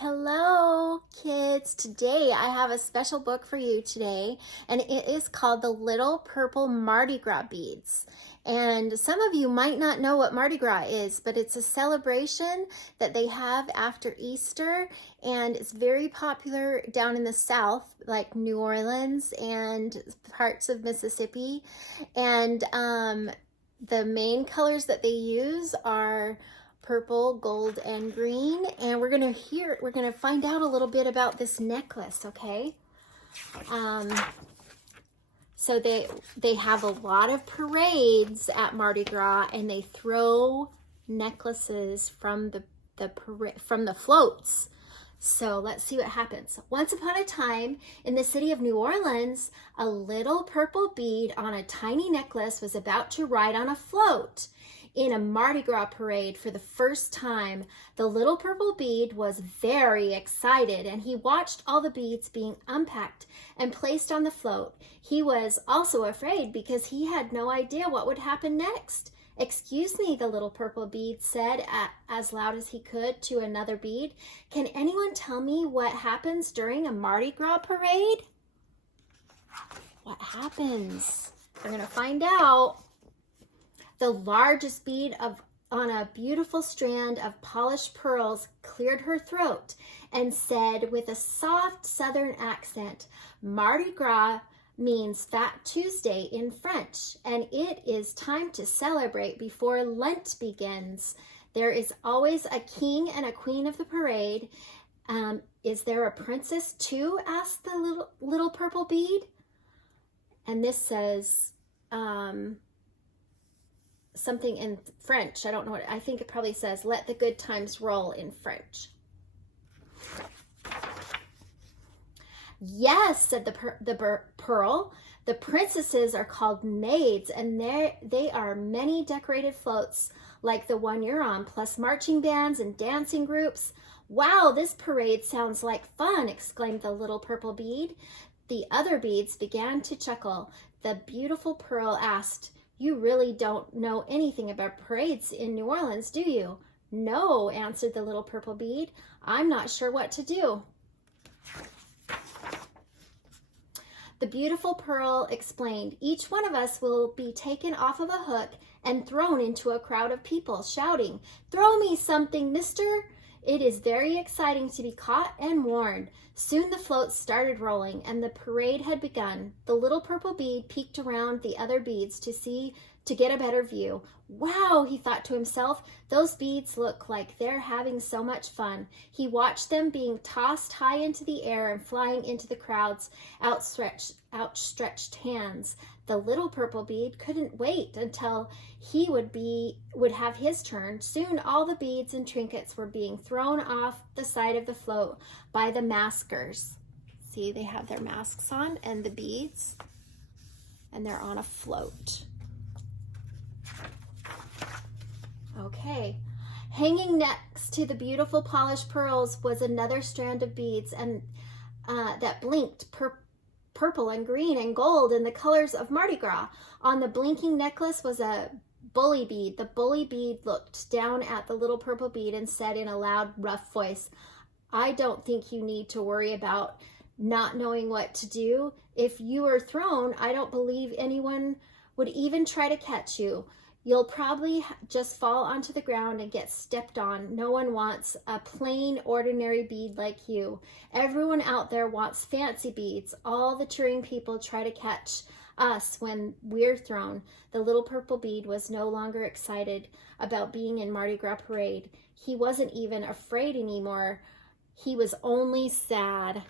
Hello, kids. Today I have a special book for you today, and it is called The Little Purple Mardi Gras Beads. And some of you might not know what Mardi Gras is, but it's a celebration that they have after Easter, and it's very popular down in the South, like New Orleans and parts of Mississippi. And the main colors that they use are purple, gold, and green. And we're gonna find out a little bit about this necklace, okay? So they have a lot of parades at Mardi Gras, and they throw necklaces from the floats. So let's see what happens. Once upon a time, in the city of New Orleans, a little purple bead on a tiny necklace was about to ride on a float in a Mardi Gras parade for the first time. The little purple bead was very excited, and he watched all the beads being unpacked and placed on the float. He was also afraid because he had no idea what would happen next. "Excuse me," the little purple bead said as loud as he could to another bead. "Can anyone tell me what happens during a Mardi Gras parade?" What happens? We're going to find out. The largest bead on a beautiful strand of polished pearls cleared her throat and said with a soft southern accent, "Mardi Gras means Fat Tuesday in French, and it is time to celebrate before Lent begins. There is always a king and a queen of the parade. Is there a princess too?" asked the little purple bead. And this says something in French. I don't know what, I think it probably says, "Let the good times roll" in French. "Yes," said the pearl. "The princesses are called maids, and they are many decorated floats like the one you're on, plus marching bands and dancing groups." "Wow, this parade sounds like fun," exclaimed the little purple bead. The other beads began to chuckle. The beautiful pearl asked, "You really don't know anything about parades in New Orleans, do you?" "No," answered the little purple bead. "I'm not sure what to do." The beautiful pearl explained, "Each one of us will be taken off of a hook and thrown into a crowd of people, shouting, 'Throw me something, mister!' It is very exciting to be caught and warned." Soon the floats started rolling, and the parade had begun. The little purple bead peeked around the other beads to get a better view. "Wow," he thought to himself, "those beads look like they're having so much fun." He watched them being tossed high into the air and flying into the crowd's outstretched hands. The little purple bead couldn't wait until he would have his turn. Soon all the beads and trinkets were being thrown off the side of the float by the maskers. See, they have their masks on and the beads, and they're on a float. Okay. Hanging next to the beautiful polished pearls was another strand of beads, and that blinked purple and green and gold in the colors of Mardi Gras. On the blinking necklace was a bully bead. The bully bead looked down at the little purple bead and said in a loud, rough voice, "I don't think you need to worry about not knowing what to do. If you were thrown, I don't believe anyone would even try to catch you. You'll probably just fall onto the ground and get stepped on. No one wants a plain, ordinary bead like you. Everyone out there wants fancy beads. All the cheering people try to catch us when we're thrown." The little purple bead was no longer excited about being in Mardi Gras parade. He wasn't even afraid anymore. He was only sad.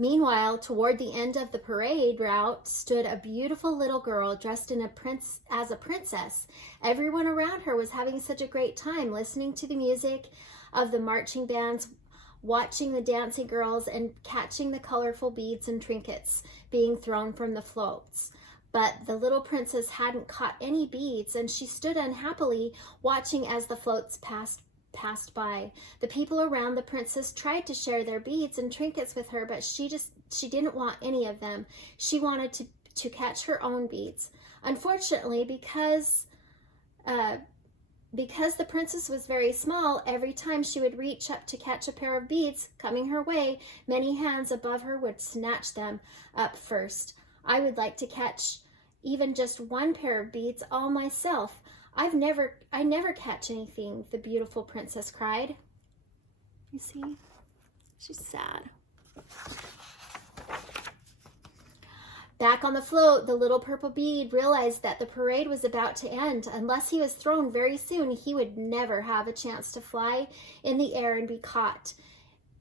Meanwhile, toward the end of the parade route stood a beautiful little girl dressed as a princess. Everyone around her was having such a great time, listening to the music of the marching bands, watching the dancing girls, and catching the colorful beads and trinkets being thrown from the floats. But the little princess hadn't caught any beads, and she stood unhappily watching as the floats passed by. The people around the princess tried to share their beads and trinkets with her, but she didn't want any of them. She wanted to catch her own beads. Unfortunately, because because the princess was very small, every time she would reach up to catch a pair of beads coming her way, many hands above her would snatch them up first. I would like to catch even just one pair of beads all myself. I never catch anything, the beautiful princess cried. You see, she's sad. Back on the float, the little purple bead realized that the parade was about to end. Unless he was thrown very soon, he would never have a chance to fly in the air and be caught.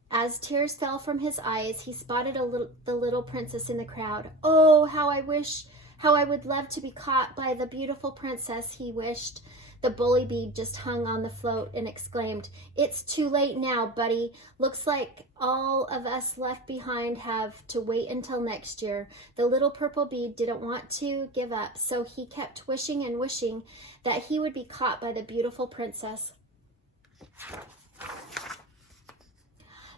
As tears fell from his eyes, he spotted the little princess in the crowd. Oh, how I would love to be caught by the beautiful princess, he wished. The bully bead just hung on the float and exclaimed, "It's too late now, buddy. Looks like all of us left behind have to wait until next year." The little purple bead didn't want to give up, so he kept wishing and wishing that he would be caught by the beautiful princess.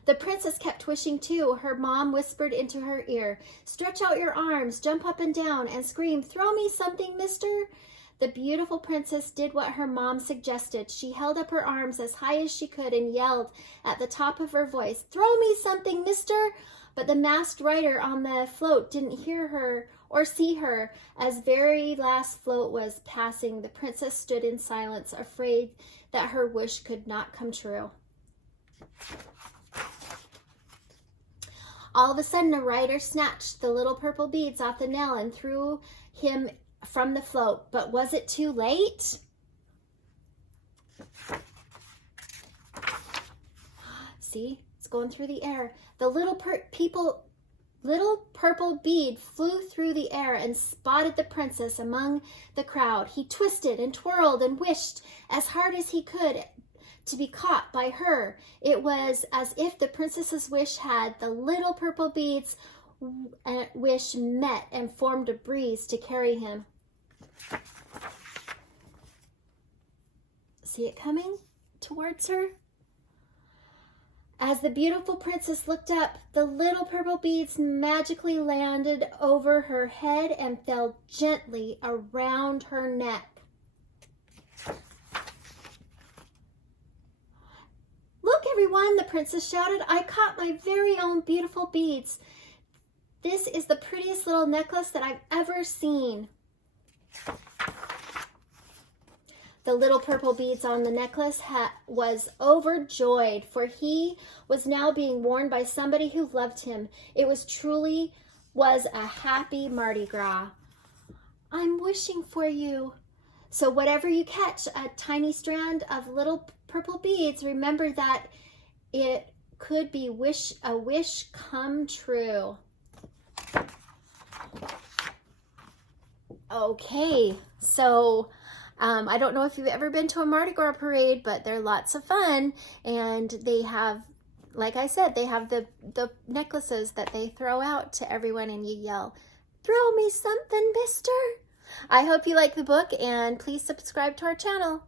The princess kept wishing too. Her mom whispered into her ear, "Stretch out your arms, jump up and down, and scream, 'Throw me something, mister!'" The beautiful princess did what her mom suggested. She held up her arms as high as she could and yelled at the top of her voice, "Throw me something, mister!" But the masked rider on the float didn't hear her or see her. As very last float was passing, the princess stood in silence, afraid that her wish could not come true. All of a sudden, a rider snatched the little purple beads off the nail and threw him from the float. But was it too late? See, it's going through the air. The little purple bead flew through the air and spotted the princess among the crowd. He twisted and twirled and wished as hard as he could to be caught by her. It was as if the princess's wish had the little purple bead's wish met and formed a breeze to carry him. See it coming towards her? As the beautiful princess looked up, the little purple beads magically landed over her head and fell gently around her neck. "Look, everyone," the princess shouted, "I caught my very own beautiful beads. This is the prettiest little necklace that I've ever seen." The little purple beads on the necklace was overjoyed, for he was now being worn by somebody who loved him. It was truly a happy Mardi Gras. "I'm wishing for you. So whatever you catch, a tiny strand of little purple beads, remember that it could be a wish come true." Okay, so I don't know if you've ever been to a Mardi Gras parade, but they're lots of fun, and they have, like I said, they have the necklaces that they throw out to everyone, and you yell, "Throw me something, mister." I hope you like the book, and please subscribe to our channel.